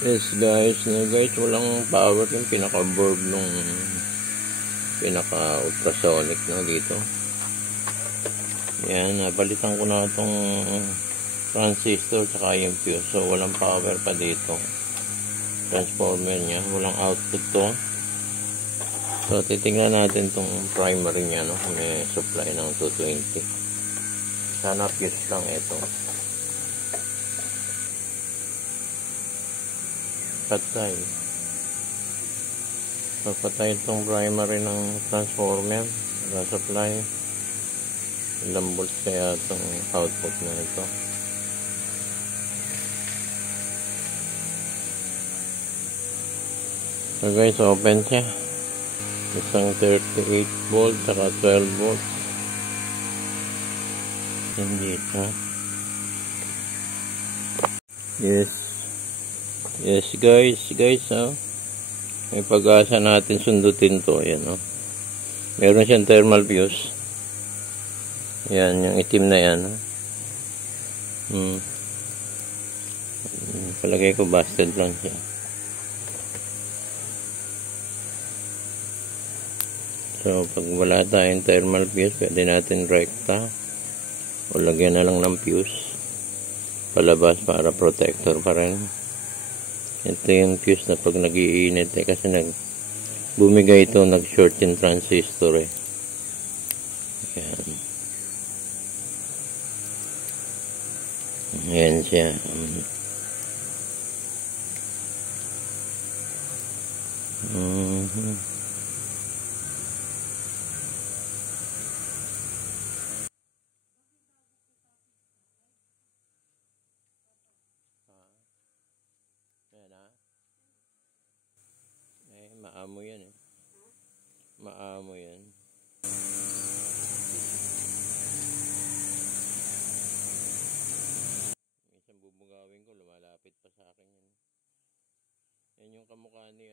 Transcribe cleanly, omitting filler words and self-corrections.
Yes guys, walang power yung pinaka-board nung pinaka-ultrasonic dito. Yan, napalitan ko na itong transistor tsaka yung fuse. So walang power pa dito. Transformer niya, walang output to. So titingnan natin itong primary niya, kung may supply ng 220. Sana fuse lang ito. Patay. Papatay itong primary ng transformer. Wala supply. Ilang volts kaya itong output na ito. So guys, open siya. Isang 38 volt saka 12 volts. Hindi ito. Yes guys, may pag-asa natin sundutin to. Ayan, meron siyang thermal fuse. Ayan, yung itim na yan. Palagay ko busted lang siya. So pag wala tayong thermal fuse, pwede natin rekta o lagyan na lang ng fuse palabas para protector pa rin. Ito yung fuse na pag nag-iinit kasi bumigay ito, nag-short yung transistor Ayan. Ayan siya. Maamo yan Maamo yan. Minsan bubugawin ko, lumalapit pa sa akin yan. Yan yung kamukha ni